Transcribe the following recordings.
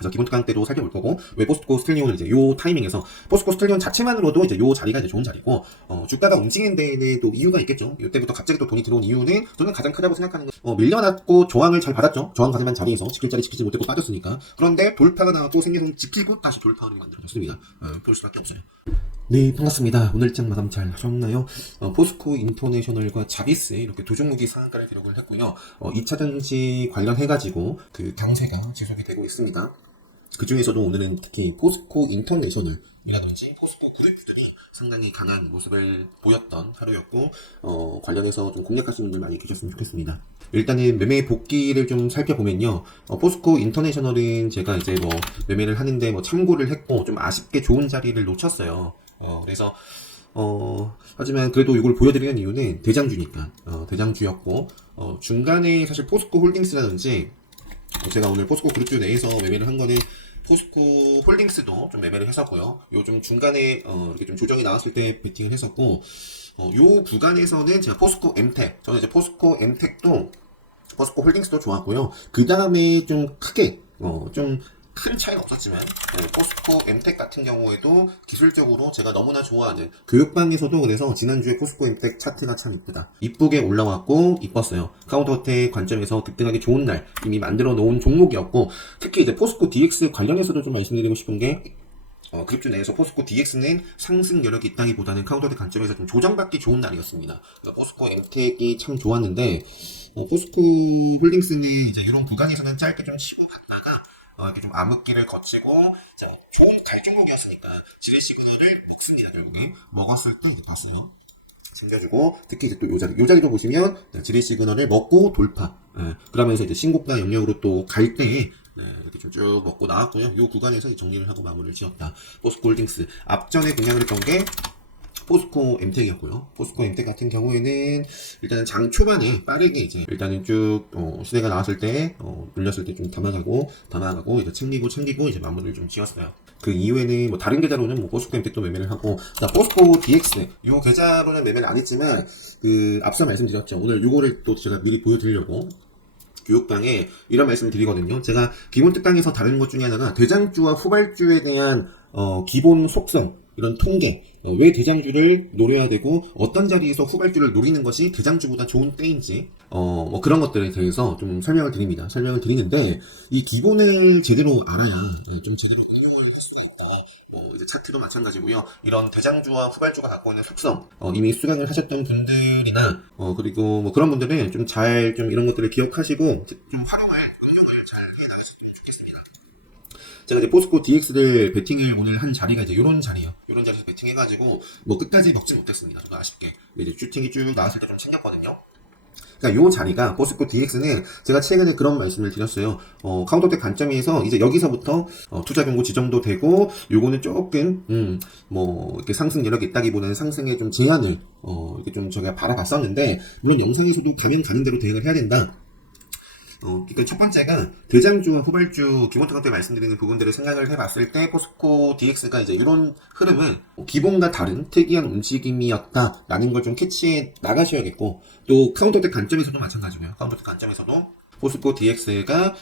그래서 기본 특강 때도 살펴볼 거고, 왜 포스코 스틸리온을 이제 요 타이밍에서 포스코 스틸리온 자체만으로도 이제 요 자리가 이제 좋은 자리고, 주가가 움직이는 데에는 또 이유가 있겠죠. 이때부터 갑자기 또 돈이 들어온 이유는 저는 가장 크다고 생각하는 건, 밀려났고 저항을 잘 받았죠. 저항 가능한 자리에서 지킬 자리 지키지 못했고 빠졌으니까. 그런데 돌파가 나왔고 생계선 지키고 다시 돌파하는 게 만들어졌습니다. 볼 수밖에 없어요. 네, 반갑습니다. 오늘 장 마감 잘 하셨나요? 포스코 인터내셔널과 자비스 이렇게 두 종목이 상한가를 기록을 했고요. 2차전지 관련해가지고 그 강세가 지속이 되고 있습니다. 그 중에서도 오늘은 특히 포스코 인터내셔널이라든지 포스코 그룹들이 상당히 강한 모습을 보였던 하루였고, 관련해서 좀 공략하시는 분들 많이 계셨으면 좋겠습니다. 일단은 매매 복귀를 좀 살펴보면요. 포스코 인터내셔널은 제가 이제 뭐 매매를 하는데 뭐 참고를 했고, 좀 아쉽게 좋은 자리를 놓쳤어요. 그래서 하지만 그래도 이걸 보여드리는 이유는 대장주니까, 대장주였고, 중간에 사실 포스코 홀딩스라든지, 제가 오늘 포스코 그룹주 내에서 매매를 한 거는 포스코 홀딩스도 좀 매매를 했었고요. 요 좀 중간에 이렇게 좀 조정이 나왔을 때 베팅을 했었고, 요 구간에서는 제가 포스코 엠텍, 저는 이제 포스코 엠텍도 포스코 홀딩스도 좋았고요. 그 다음에 좀 크게 좀 큰 차이는 없었지만, 포스코 엠텍 같은 경우에도 기술적으로 제가 너무나 좋아하는 교육방에서도, 그래서 지난주에 포스코 엠텍 차트가 참 이쁘게 올라왔고 이뻤어요. 카운터어택 관점에서 급등하기 좋은 날 이미 만들어 놓은 종목이었고, 특히 이제 포스코 DX 관련해서도 좀 말씀드리고 싶은 게, 그룹주 내에서 포스코 DX는 상승 여력이 있다기보다는 카운터어택 관점에서 좀 조정받기 좋은 날이었습니다. 그러니까 포스코 엠텍이 참 좋았는데, 포스코 홀딩스는 이제 이런 구간에서는 짧게 좀 치고 갔다가 이렇게 좀 암흑기를 거치고, 자, 좋은 갈종목이었으니까 지뢰 시그널을 먹습니다. 결국에 먹었을 때 이제 봤어요. 챙겨주고, 특히 이제 또 요 자리도 보시면 지뢰 시그널을 먹고 돌파. 그러면서 이제 신고가 영역으로 또 갈 때 이렇게 좀 쭉 먹고 나왔고요. 요 구간에서 정리를 하고 마무리를 지었다. 포스코 홀딩스 앞전에 공략을 했던 게 포스코 엠텍이었고요. 포스코 엠텍 같은 경우에는 일단은 장 초반에 빠르게 이제 일단은 쭉 시세가 나왔을 때 눌렸을 때 좀 담아가고 이제 챙기고 이제 마무리를 좀 지었어요. 그 이후에는 뭐 다른 계좌로는 뭐 포스코 엠텍도 매매를 하고, 자, 포스코 DX 요 계좌로는 매매를 안 했지만, 그 앞서 말씀드렸죠. 오늘 요거를 또 제가 미리 보여드리려고 교육방에 이런 말씀을 드리거든요. 제가 기본 특강에서 다른 것 중에 하나가 대장주와 후발주에 대한 기본 속성, 이런 통계, 왜 대장주를 노려야 되고 어떤 자리에서 후발주를 노리는 것이 대장주보다 좋은 때인지, 뭐 그런 것들에 대해서 좀 설명을 드리는데, 이 기본을 제대로 알아야 좀 제대로 응용을 할 수가 있다. 뭐 이제 차트도 마찬가지고요. 이런 대장주와 후발주가 갖고 있는 속성, 이미 수강을 하셨던 분들이나 그리고 뭐 그런 분들은 좀 잘 좀 이런 것들을 기억하시고 좀 활용을 잘 이해하셨으면 좋겠습니다. 제가 이제 포스코 DX를 베팅을 오늘 한 자리가 이제 요런 자리예요. 요런 자리에서 베팅해가지고 뭐 끝까지 먹지 못했습니다. 저도 아쉽게 이제 슈팅이 쭉 나왔을 때 좀 챙겼거든요. 그러니까 요 자리가 포스코 DX는 제가 최근에 그런 말씀을 드렸어요. 카운터택 관점에서 이제 여기서부터 투자 경고 지정도 되고, 요거는 조금 뭐 이렇게 상승 여력이 있다기보다는 상승에 좀 제한을 이렇게 좀 제가 바라봤었는데, 물론 영상에서도 가면 가는 대로 대응을 해야 된다. 그러니까 첫 번째가 대장주와 후발주 기본 특강 때 말씀드리는 부분들을 생각을 해봤을 때, 포스코 DX가 이제 이런 흐름은 기본과 다른 특이한 움직임이었다라는 걸 좀 캐치해 나가셔야겠고, 또 카운터택 관점에서도 마찬가지고요. 카운터택 관점에서도 포스코 DX가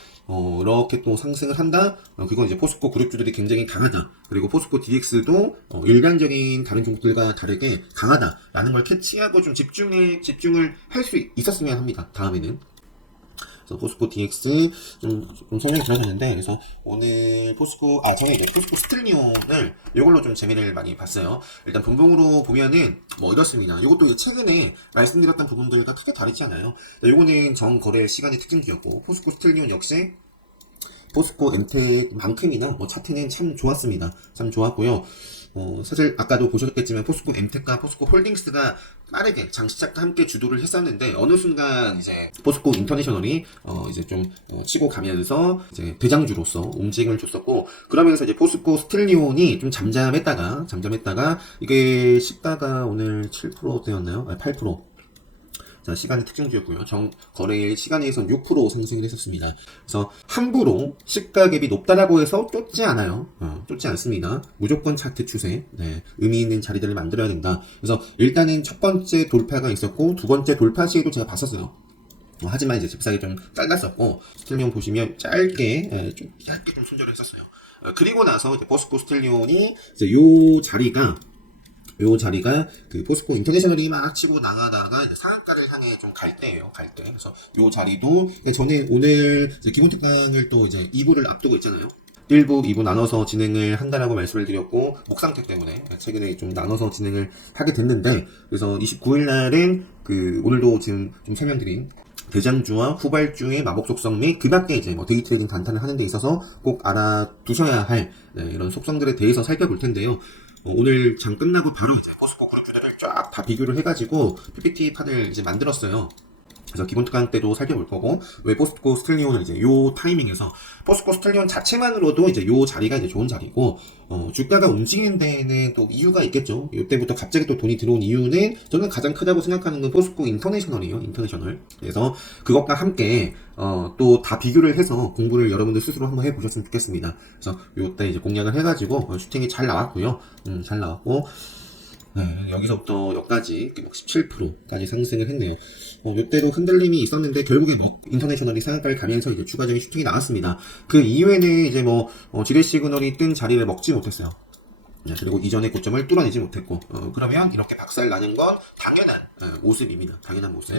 이렇게 또 상승을 한다. 그건 이제 포스코 그룹주들이 굉장히 강하다. 그리고 포스코 DX도 일반적인 다른 종목들과 다르게 강하다라는 걸 캐치하고 좀 집중을 할 수 있었으면 합니다. 다음에는. 포스코 DX 좀 설명이 들어졌는데, 그래서 오늘 저는 이제 포스코 스틸리온을 이걸로 좀 재미를 많이 봤어요. 일단 분봉으로 보면은 뭐 이렇습니다. 이것도 이제 최근에 말씀드렸던 부분들과 크게 다르지 않아요. 요거는 정거래 시간의 특징기였고, 포스코 스틸리온 역시 포스코 엠텍만큼이나 뭐 차트는 참 좋았습니다. 참 좋았고요. 사실 아까도 보셨겠지만 포스코 엠텍과 포스코 홀딩스가 빠르게 장 시작과 함께 주도를 했었는데, 어느 순간 이제 포스코 인터내셔널이 이제 좀 치고 가면서 이제 대장주로서 움직임을 줬었고, 그러면서 이제 포스코 스틸리온이 좀 잠잠했다가 이게 시가가 오늘 7%대였나요? 8%. 자, 시간의 특징주였고요. 거래일 시간에선 6% 상승을 했었습니다. 그래서 함부로 시가 갭이 높다라고 해서 쫓지 않아요. 쫓지 않습니다. 무조건 차트 추세, 의미 있는 자리들을 만들어야 된다. 그래서 일단은 첫 번째 돌파가 있었고, 두 번째 돌파 시에도 제가 봤었어요. 하지만 이제 잽싸게 좀 잘랐었고, 스틸리온 보시면 짧게, 좀 얇게 좀 손절을 했었어요. 그리고 나서 이제 포스코 스틸리온이 이제 요 자리가 그 포스코 인터내셔널이 막 치고 나가다가 이제 상한가를 향해 좀 갈 때예요, 갈 때. 그래서 요 자리도 저는 오늘 이제 기본 특강을 또 이제 2부를 앞두고 있잖아요. 1부, 2부 나눠서 진행을 한다라고 말씀을 드렸고, 목 상태 때문에 최근에 좀 나눠서 진행을 하게 됐는데, 그래서 29일 날은 오늘도 지금 좀 설명드린 대장주와 후발주의 마법 속성 및 그 밖에 이제 뭐 데이 트레이딩 단타를 하는 데 있어서 꼭 알아두셔야 할 이런 속성들에 대해서 살펴볼 텐데요. 오늘 장 끝나고 바로 이제 포스코 그룹주들을 쫙 다 비교를 해가지고 PPT 판을 이제 만들었어요. 그래서 기본 특강 때도 살펴볼 거고, 왜 포스코 스틸리온을 이제 요 타이밍에서, 포스코 스틸리온 자체만으로도 이제 요 자리가 이제 좋은 자리고, 주가가 움직이는 데에는 또 이유가 있겠죠. 이때부터 갑자기 또 돈이 들어온 이유는 저는 가장 크다고 생각하는 건 포스코 인터내셔널이에요. 인터내셔널. 그래서 그것과 함께, 또 다 비교를 해서 공부를 여러분들 스스로 한번 해보셨으면 좋겠습니다. 그래서 요때 이제 공략을 해가지고, 슈팅이 잘 나왔고요. 잘 나왔고, 여기서부터 여기까지 17%까지 상승을 했네요. 이때도 흔들림이 있었는데 결국에 인터내셔널이 상한가를 가면서 이제 추가적인 슈팅이 나왔습니다. 그 이후에는 이제 지뢰 시그널이 뜬 자리를 먹지 못했어요. 그리고 이전의 고점을 뚫어내지 못했고, 그러면 이렇게 박살 나는 건 당연한 모습입니다. 당연한 모습.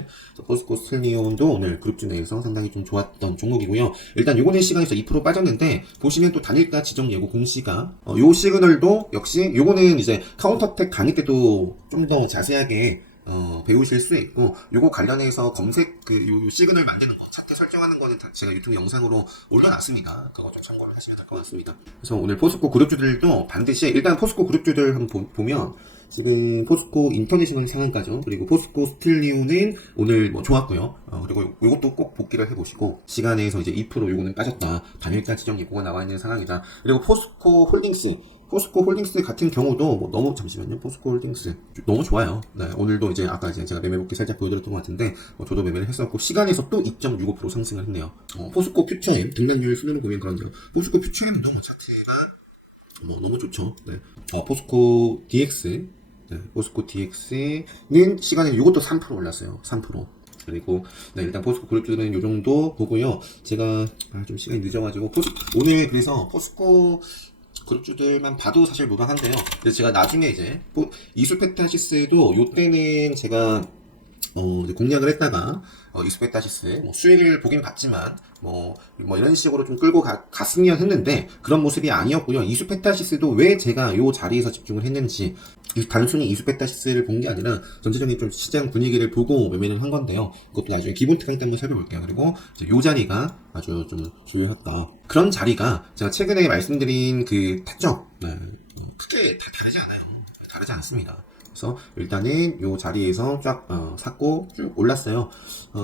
포스코 스틸리온도 오늘 그룹주 내에서 상당히 좀 좋았던 종목이고요. 일단 요거는 시간에서 2% 빠졌는데, 보시면 또 단일가 지정 예고 공시가, 요 시그널도 역시, 요거는 이제 카운터텍 강의 때도 좀 더 자세하게 배우실 수 있고, 요거 관련해서 검색 요 시그널 만드는 거, 차트 설정하는 거는 제가 유튜브 영상으로 올려놨습니다. 그거 좀 참고를 하시면 될 것 같습니다. 그래서 오늘 포스코 그룹주들도 반드시, 일단 포스코 그룹주들 한번 보면, 지금 포스코 인터내셔널 상한가죠. 그리고 포스코 스틸리온은 오늘 좋았고요. 그리고 요것도 꼭 복귀를 해보시고, 시간에서 이제 2% 요거는 빠졌다. 단일가 지정 예고가 나와 있는 상황이다. 그리고 포스코 홀딩스 같은 경우도 너무, 잠시만요. 포스코 홀딩스 너무 좋아요. 네, 오늘도 이제 아까 이제 제가 매매 복귀 살짝 보여드렸던 것 같은데, 저도 매매를 했었고, 시간에서 또 2.65% 상승을 했네요. 포스코 퓨처엠 등락률 수준을 보면 그런데요. 포스코 퓨처엠도 차트가 너무 좋죠. 네. 포스코 DX, 포스코 DX는 시간에 이것도 3% 올랐어요. 3%. 그리고 일단 포스코 그룹주들은 요 정도 보고요. 제가 좀 시간이 늦어가지고 오늘 그래서 포스코 그룹주들만 봐도 사실 무방한데요. 그래서 제가 나중에 이제 이수페타시스도 요때는 제가 이제 공략을 했다가 이수페타시스 수익을 보긴 봤지만 이런 식으로 좀 끌고 갔으면 했는데 그런 모습이 아니었고요. 이수페타시스도 왜 제가 요 자리에서 집중을 했는지, 단순히 이수페타시스를 본 게 아니라 전체적인 좀 시장 분위기를 보고 매매를 한 건데요. 그것도 나중에 기본 특강 때 한번 살펴볼게요. 그리고 이제 요 자리가 아주 좀 주요했다. 그런 자리가 제가 최근에 말씀드린 그 타점 크게 다 다르지 않아요. 다르지 않습니다. 그래서 일단은 요 자리에서 쫙 샀고 쭉 올랐어요.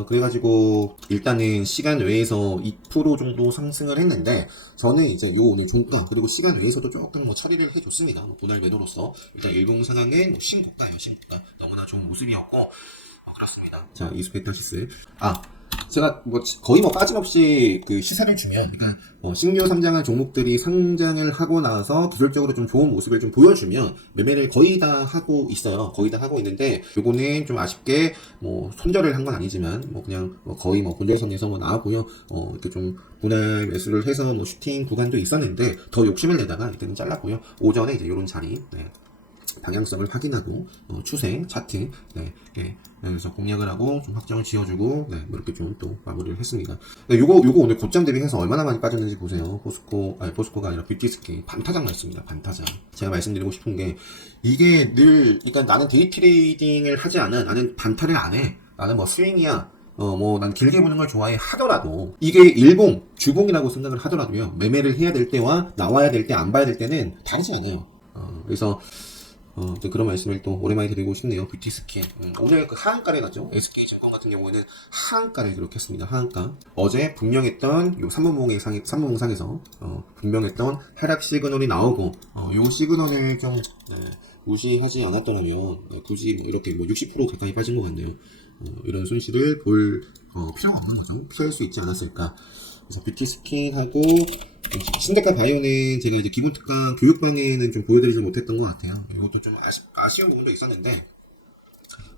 그래가지고 일단은 시간 외에서 2% 정도 상승을 했는데, 저는 이제 요 오늘 종가 그리고 시간 외에서도 조금 처리를 해줬습니다. 분할 매도로서 일단 일봉 상황은 신고가예요. 신고가 너무나 좋은 모습이었고, 그렇습니다. 자, 이수페타시스 제가 거의 빠짐없이 그 시사를 주면, 그러니까 신규 상장한 종목들이 상장을 하고 나서 기술적으로 좀 좋은 모습을 좀 보여주면 매매를 거의 다 하고 있어요. 거의 다 하고 있는데, 요거는 좀 아쉽게 손절을 한 건 아니지만 그냥 거의 본del선에서 나왔고요. 이렇게 좀 분할 매수를 해서 슈팅 구간도 있었는데 더 욕심을 내다가 이때는 잘랐고요. 오전에 이제 요런 자리 방향성을 확인하고 추세 차트 그래서 공략을 하고 좀 확정을 지어주고 이렇게 좀 또 마무리를 했습니다. 요거 오늘 고점 대비해서 얼마나 많이 빠졌는지 보세요. 포스코가 아니라 뷰티스킨 반타작 났습니다. 반타작. 제가 말씀드리고 싶은 게, 이게 늘, 그러니까 나는 데이 트레이딩을 하지 않아, 나는 반타를 안 해, 나는 스윙이야, 난 길게 보는 걸 좋아해 하더라도, 이게 일봉, 주봉이라고 생각을 하더라도요, 매매를 해야 될 때와 나와야 될 때, 안 봐야 될 때는 다르지 않아요. 그래서 또 그런 말씀을 또 오랜만에 드리고 싶네요. 뷰티스킨. 오늘 그 하한가를 갔죠. SK증권 같은 경우에는 하한가를 기록했습니다. 하한가. 어제 분명했던 요 3분봉상에서 분명했던 하락 시그널이 나오고, 요 시그널을 좀 무시하지 않았더라면 굳이 이렇게 60% 가까이 빠진 것 같네요. 이런 손실을 볼 필요가 없는 거죠. 피할 수 있지 않았을까. 그래서 뷰티스킨하고 신데카 바이오는 제가 이제 기본 특강 교육방에는 좀 보여드리지 못했던 것 같아요. 이것도 좀 아쉬운 부분도 있었는데,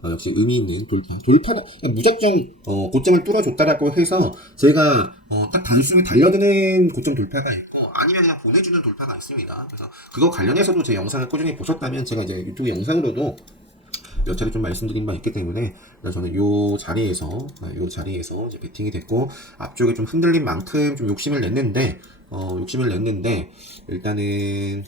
역시 의미 있는 돌파다. 무작정 고점을 뚫어줬다라고 해서 제가 딱 단숨에 달려드는 고점 돌파가 있고 아니면 그냥 보내주는 돌파가 있습니다. 그래서 그거 관련해서도 제 영상을 꾸준히 보셨다면 제가 이제 유튜브 영상으로도 몇 차례 좀 말씀드린 바 있기 때문에 저는 요 자리에서 이제 베팅이 됐고 앞쪽에 좀 흔들린 만큼 좀 욕심을 냈는데 일단은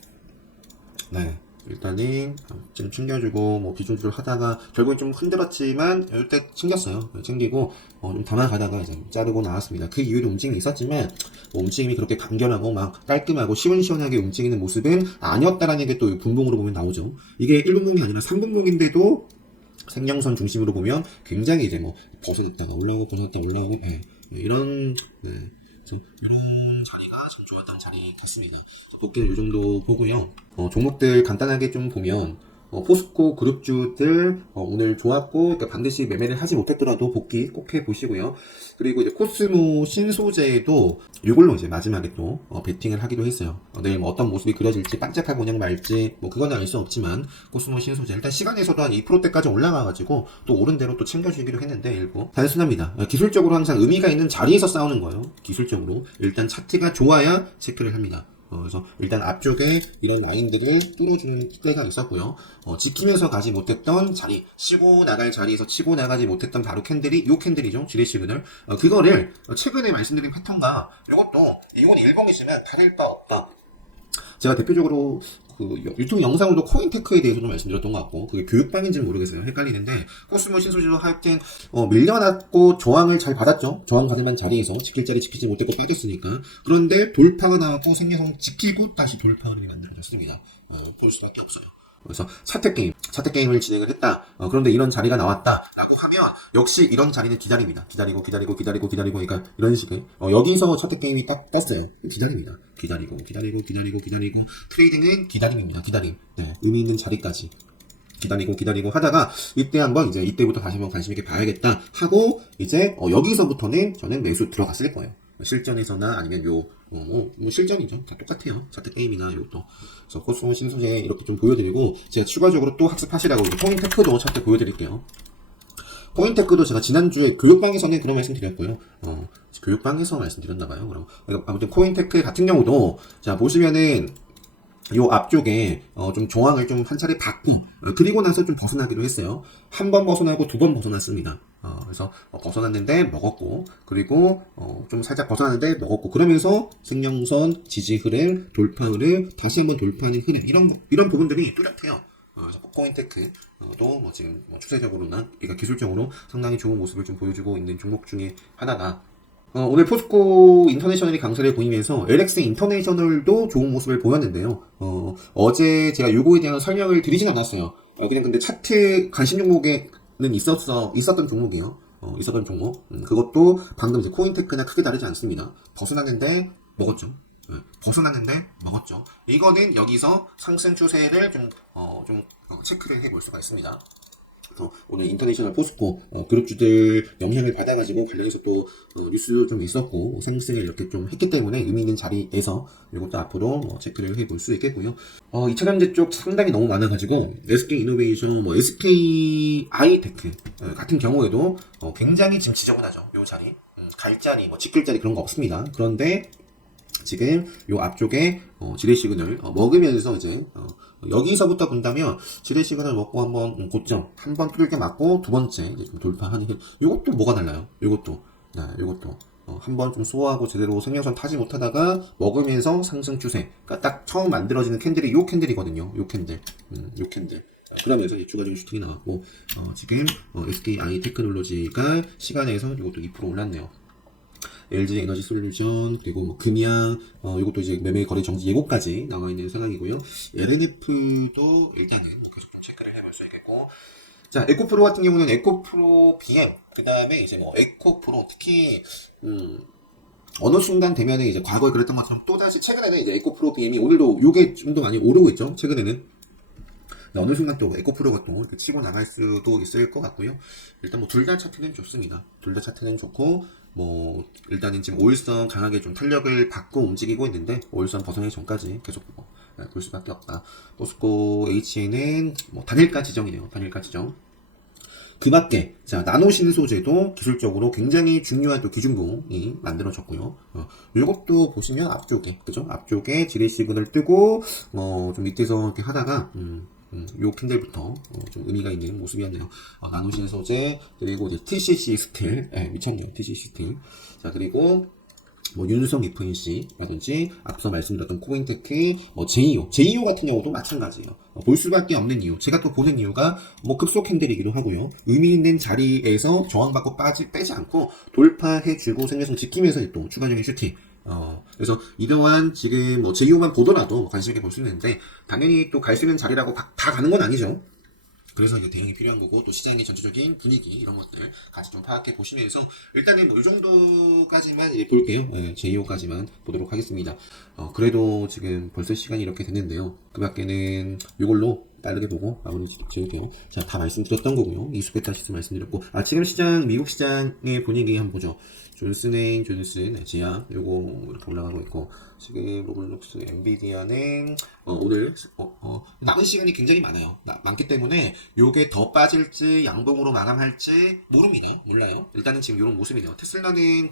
좀 챙겨주고 뭐 비중 조절 하다가 결국엔 좀 흔들었지만 이때 챙겼어요. 챙기고 좀 담아가다가 이제 자르고 나왔습니다. 그 이후에도 움직임이 있었지만 움직임이 그렇게 간결하고 막 깔끔하고 시원시원하게 움직이는 모습은 아니었다라는 게 또 분봉으로 보면 나오죠. 이게 1분봉이 아니라 3분봉인데도 생명선 중심으로 보면 굉장히 이제 뭐 벗어졌다가 올라오고 이런 자리가 참 좋았던 자리 같습니다. 복귀는 이 정도 보고요. 종목들 간단하게 좀 보면 포스코 그룹주들 오늘 좋았고 그러니까 반드시 매매를 하지 못했더라도 복귀 꼭 해보시고요. 그리고 이제 코스모 신소재도 이걸로 이제 마지막에 또 베팅을 하기로 했어요. 내일 뭐 어떤 모습이 그려질지 반짝하고 그냥 말지 뭐 그건 알 수 없지만 코스모 신소재 일단 시간에서도 한 2%대까지 올라가가지고 또 오른 대로 또 챙겨주기로 했는데 일부 단순합니다. 기술적으로 항상 의미가 있는 자리에서 싸우는 거예요. 기술적으로 일단 차트가 좋아야 체크를 합니다. 그래서 일단 앞쪽에 이런 라인들을 뚫어주는 때가 있었고요. 지키면서 가지 못했던 자리, 치고 나갈 자리에서 치고 나가지 못했던 바로 캔들이 요 캔들이죠. 지뢰 시그널. 그거를 최근에 말씀드린 패턴과 이건 일봉이지만 다를 바 없다. 제가 대표적으로 그 유튜브 영상으로도 코인테크에 대해서 좀 말씀드렸던 것 같고 그게 교육방인지는 모르겠어요. 헷갈리는데 코스모 신소재도 하여튼 밀려났고 저항을 잘 받았죠. 저항 받을 만한 자리에서 지킬 자리 지키지 못했고 빠졌으니까. 그런데 돌파가 나왔고 생명선 지키고 다시 돌파 흐름이 만들어졌습니다. 볼 수밖에 없어요. 그래서 차트게임을 진행을 했다. 그런데 이런 자리가 나왔다. 라고 하면, 역시 이런 자리는 기다립니다. 기다리고, 그러니까 이런 식의. 여기서 차트게임이 딱 떴어요. 기다립니다. 기다리고. 트레이딩은 기다림입니다. 기다림. 네. 의미 있는 자리까지. 기다리고 하다가, 이때부터 다시 한번 관심있게 봐야겠다. 하고, 이제, 여기서부터는 저는 매수 들어갔을 거예요. 실전에서나 아니면 실전이죠. 다 똑같아요. 차트 게임이나 이것도. 그래서 코스모 신소재 이렇게 좀 보여드리고, 제가 추가적으로 또 학습하시라고 코인테크도 차트 보여드릴게요. 코인테크도 제가 지난주에 교육방에서는 그런 말씀 드렸고요. 교육방에서 말씀드렸나봐요. 그럼. 아무튼 코인테크 같은 경우도, 자, 보시면은, 요 앞쪽에 좀 저항을 좀 한 차례 받고 그리고 나서 좀 벗어나기로 했어요. 한 번 벗어나고 두 번 벗어났습니다. 그래서 벗어났는데 먹었고 그리고 좀 살짝 벗어났는데 먹었고 그러면서 생명선 지지 흐름 돌파 흐름 다시 한번 돌파하는 흐름 이런 부분들이 뚜렷해요. 그래서 코인테크도 뭐 지금 추세적으로나 그러니까 기술적으로 상당히 좋은 모습을 좀 보여주고 있는 종목 중에 하나다. 오늘 포스코 인터내셔널이 강세를 보이면서 LX 인터내셔널도 좋은 모습을 보였는데요. 어제 제가 요거에 대한 설명을 드리진 않았어요. 그냥 근데 차트 관심 종목에는 있었던 종목이에요. 있었던 종목. 그것도 방금 이제 코인테크나 크게 다르지 않습니다. 벗어났는데 먹었죠. 이거는 여기서 상승 추세를 좀 체크를 해볼 수가 있습니다. 오늘 인터내셔널 포스코 그룹주들 영향을 받아가지고 관련해서 또 뉴스도 좀 있었고 상승을 이렇게 좀 했기 때문에 의미 있는 자리에서 이것도 앞으로 체크를 해볼 수 있겠고요. 2차전지 쪽 상당히 너무 많아가지고 SK이노베이션, SKI테크 같은 경우에도 굉장히 지금 지저분하죠. 요 자리 갈 자리, 지킬 자리 그런 거 없습니다. 그런데 지금 요 앞쪽에 지뢰 시그널 먹으면서 이제 여기서부터 본다면 지뢰 시그널 먹고 한번 고점 한번 뚫게 맞고 두 번째 이제 좀 돌파하는 요것도 뭐가 달라요? 요것도 한번 좀 소화하고 제대로 생명선 타지 못하다가 먹으면서 상승 추세. 그러니까 딱 처음 만들어지는 캔들이 요 캔들이거든요. 요 캔들. 그러면서 추가적인 슈팅이 나왔고 지금 SKI 테크놀로지가 시간에서 이것도 2% 올랐네요. LG 에너지 솔루션 그리고 금양 이것도 이제 매매 거래 정지 예고까지 나와 있는 상황이고요. LNF도 일단은 계속 좀 체크를 해볼 수 있겠고, 자 에코프로 같은 경우는 에코프로 BM 그 다음에 이제 에코프로 특히 어느 순간 되면은 이제 과거에 그랬던 것처럼 또 다시 최근에는 이제 에코프로 BM이 오늘도 요게 좀 더 많이 오르고 있죠. 최근에는. 어느 순간 또 에코프로가 또 이렇게 치고 나갈 수도 있을 것 같고요. 일단 둘 다 차트는 좋습니다. 둘 다 차트는 좋고 일단은 지금 5일선 강하게 좀 탄력을 받고 움직이고 있는데 5일선 벗어나기 전까지 계속 볼 수밖에 없다. 포스코 HN은 단일가 지정이네요. 단일가 지정. 그 밖에, 자, 나노신 소재도 기술적으로 굉장히 중요한 또 기준봉이 만들어졌고요. 요것도 보시면 앞쪽에, 그죠? 앞쪽에 지뢰 시그널 뜨고, 좀 밑에서 이렇게 하다가, 요 캔들부터 좀 의미가 있는 모습이었네요. 나노신 소재, 그리고 이제 TCC 스틸, 미쳤네요. TCC 스틸. 자, 그리고 뭐 윤성 FNC라든지 앞서 말씀드렸던 코인테크, 뭐 제이오 같은 경우도 마찬가지예요. 볼 수밖에 없는 이유, 제가 또 보는 이유가 뭐 급속 캔들이기도 하고요. 의미 있는 자리에서 저항받고 빼지 않고 돌파해주고 생명성 지키면서 또 추가적인 슈팅. 그래서 이러한 지금 뭐 제이오만 보더라도 관심 있게 볼 수 있는데 당연히 또 갈 수 있는 자리라고 다 가는 건 아니죠. 그래서 이제 대응이 필요한 거고, 또 시장의 전체적인 분위기 이런 것들 같이 좀 파악해 보시면서 일단은 뭐 이 정도까지만 볼게요. 제2호까지만 보도록 하겠습니다. 그래도 지금 벌써 시간이 이렇게 됐는데요. 그 밖에는 이걸로 빠르게 보고 마무리 지을게요. 자, 다 말씀드렸던 거고요. 이수베타시스 말씀드렸고, 지금 시장, 미국 시장의 분위기 한번 보죠. 존슨, 제약, 요거 이렇게 올라가고 있고, 지금 로블록스, 엔비디아는 오늘 남은 시간이 굉장히 많기 때문에 요게 더 빠질지 양봉으로 마감할지 몰라요. 일단은 지금 이런 모습이네요. 테슬라는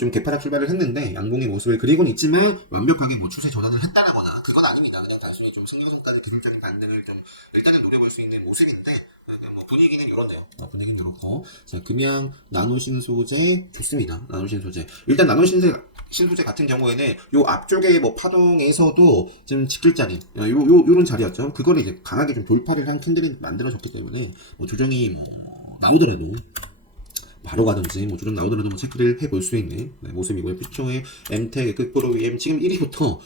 좀 개파락 출발을 했는데 양봉의 모습을 그리고는 있지만 완벽하게 뭐 추세 전환을 했다거나 그건 아닙니다. 그냥 단순히 좀 승부선까지 기술적인 반등을 좀 일단은 노려볼 수 있는 모습인데, 뭐 분위기는 이렇네요. 분위기는 이렇고, 자, 금양 나노신 소재 좋습니다. 나노신 소재, 일단 나노신 소재 같은 경우에는 요 앞쪽에 뭐 파동에서도 좀 지킬 자리, 요런 자리였죠. 그거를 이제 강하게 좀 돌파를 한 캔들이 만들어졌기 때문에 뭐 조정이 뭐 나오더라도 바로 가든지 뭐 조정 나오더라도 뭐 체크를 해볼 수 있는 모습이고요. 피초의 엠텍, 끝보로 지금 1위부터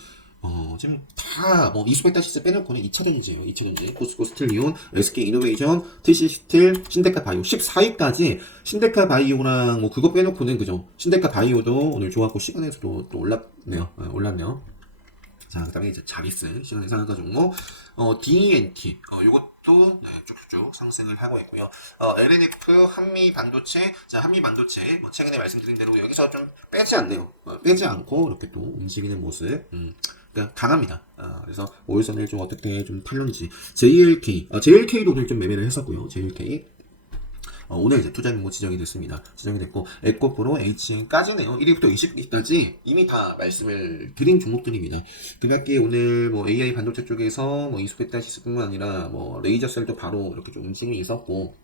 지금 다 뭐 이수베타시스 빼놓고는 2차 전지예요. 2차 전지, 포스코 스틸리온, SK 이노베이션, TC 스틸, 신데카 바이오 14위까지. 신데카 바이오랑 뭐 그거 빼놓고는, 그죠? 신데카 바이오도 오늘 좋았고 시간에서도 또 올랐네요. 자, 그 다음에 이제 자비스, 시간의 상한가 종목, DNT, 요것도, 쭉쭉쭉 상승을 하고 있고요. LNF, 한미 반도체, 자, 한미 반도체, 뭐, 최근에 말씀드린 대로 여기서 좀 빼지 않네요. 빼지 않고, 이렇게 또 움직이는 모습, 그러니까 강합니다. 그래서 5일선을 좀 어떻게 좀 팔는지. JLK도 오늘 좀 매매를 했었고요. JLK. 오늘 이제 투자 명목 지정이 됐고, 에코프로, HN까지네요. 1위부터 20위까지 이미 다 말씀을 드린 종목들입니다. 그 밖에 오늘 뭐 AI 반도체 쪽에서 뭐 이수베타시스뿐만 아니라 뭐 레이저셀도 바로 이렇게 좀 움직임이 있었고,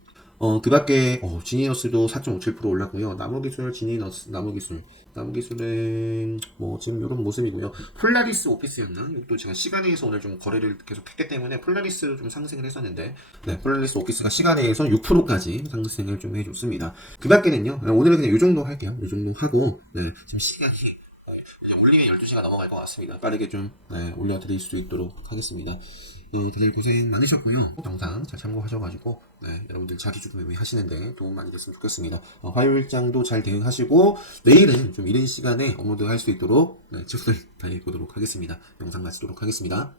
그 밖에, 지니어스도 4.57% 올랐고요. 나무기술은, 뭐, 지금 이런 모습이고요. 폴라리스 오피스였나? 또 제가 시간에서 오늘 좀 거래를 계속 했기 때문에 폴라리스 좀 상승을 했었는데, 폴라리스 오피스가 시간에서 6%까지 상승을 좀 해줬습니다. 그 밖에는요, 오늘은 그냥 이 정도 할게요. 이 정도 하고, 지금 시간이, 이제 올리면 12시가 넘어갈 것 같습니다. 빠르게 좀, 올려드릴 수 있도록 하겠습니다. 다들 고생 많으셨고요. 영상 잘 참고하셔가지고 여러분들 자기 주도 매매 하시는데 도움 많이 됐으면 좋겠습니다. 화요일장도 잘 대응하시고 내일은 좀 이른 시간에 업로드 할 수 있도록 최선을 다해 보도록 하겠습니다. 영상 마치도록 하겠습니다.